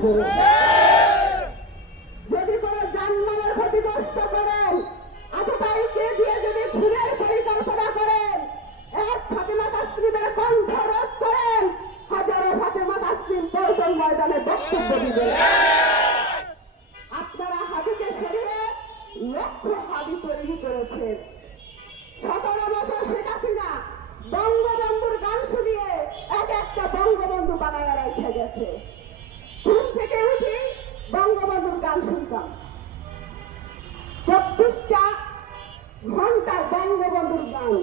আসবে। যদি কোনো যানবাহনের ক্ষতিগ্রস্ত করেন, আততায়ীকে দিয়ে যদি খুনের পরিকল্পনা করেন, এক ফাতেমা তাসলিমের কণ্ঠ রোধ করেন, হাজারো ফাতেমা তাসলিম পল্টন ময়দানে বক্তব্য দিবেন। আপনারা হাদিকে সরিয়ে লক্ষ হাদি তৈরি করেছেন। 17 বছর শেখ হাসিনা বঙ্গবন্ধুর গান শুনিয়ে এক একটা বঙ্গবন্ধু বানায় রেখে গেছে। ঘুম থেকে উঠি বঙ্গবন্ধুর গান শুনতাম। 24টা ঘন্টা বঙ্গবন্ধুর গান।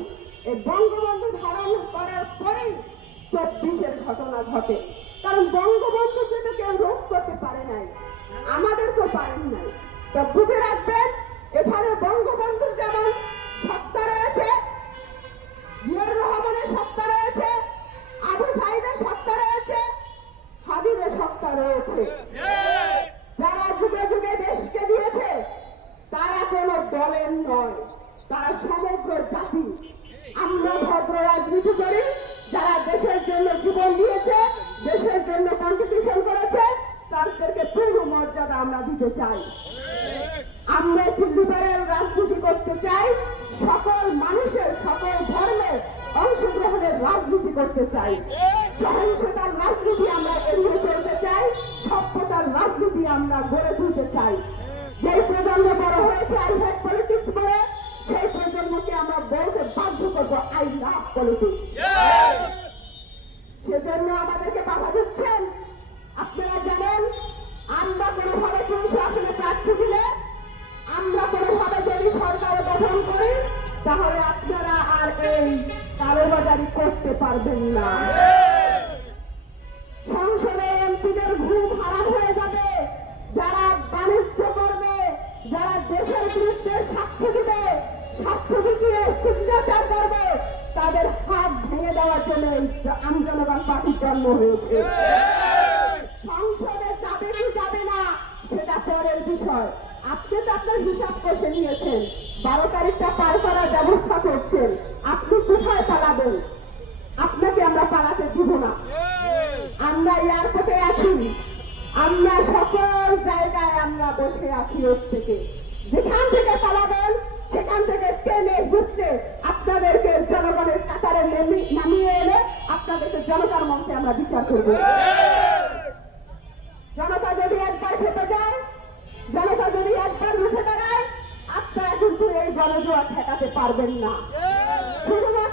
এই বঙ্গবন্ধু ধারণ করার পরেই 24-এর ঘটনা ঘটে। কারণ বঙ্গবন্ধুকে তো কেউ রোধ করতে পারে নাই, আমাদেরকেও পারেন নাই। তো বুঝে রাখবেন, এখানে বঙ্গবন্ধুর যেমন সত্তা রয়েছে, জিয়াউর রহমানের সত্তা রয়েছে, আবু সাইদের সত্তা রয়েছে, হাদিরের সত্তা রয়েছে। যারা যুগে যুগে দেশকে দিয়েছে তারা কোনো দলের নয়, তারা সমগ্র জাতি। আমরা ভদ্র রাজনীতি করি, যারা দেশের জন্য জীবন দিয়েছে, দেশের জন্য কন্ট্রিবিউশন করেছে, তাদেরকে পূর্ণ মর্যাদা আমরা দিতে চাই। আমরা একটি লিবারেল রাজনীতি করতে চাই, সকল মানুষের সকল ধর্মের অংশগ্রহণের রাজনীতি করতে চাই। সহিংসতার রাজনীতি আমরা এড়িয়ে চলতে চাই, সভ্যতার রাজনীতি আমরা গড়ে তুলতে চাই। যে প্রজন্ম বড় হয়েছে আই হেট পলিটিক্স বলে, সেই প্রজন্মকে আমরা বলতে বাধ্য করবো আই লাভ পলিটিক্স। সেজন্য আমাদেরকে বাধা দিচ্ছেন। আপনারা জানেন, আমরা কোনোভাবে 24 আসনে প্রার্থী দিলে, আমরা কোনোভাবে যদি সরকার গঠন করি, তাহলে আপনারা আর এই কালোবাজারি করতে পারবেন না। সংসদে এমপিদের ঘুম হারাম হয়ে যাবে। যারা বাণিজ্য করবে, যারা দেশের বিরুদ্ধে সাক্ষ্য দিবে, সাক্ষ্য দিয়ে স্থিতিচার করবে, তাদের হাত ভেঙে দেওয়ার জন্য আমজনগণ পার্টির জন্ম হয়েছে। সংসদে যাবে কি যাবে না সেটা পরের বিষয়। আপনি তো আপনার হিসাব কষে নিয়েছেন, 12 তারিখটা পার করার ব্যবস্থা করছেন। আপনি কোথায় পালাবেন? আপনাকে আমরা পালাতে দিব না। আমরা এয়ারপোর্টে আছি, আমরা সকল জায়গায় আমরা বসে আছি। ওর থেকে যেখান থেকে পালাবেন সেখান থেকে টেনে ঘুরছে আপনাদেরকে জনগণের কাতারে নামিয়ে এনে আপনাদেরকে জনতার মঞ্চে আমরা বিচার করব। জনতা যদি একবার খেতে যায়, জনতা যদি একবার উঠে দাঁড়ায়, আপনারা কিন্তু এই গণজোয়ার ঠেকাতে পারবেন না।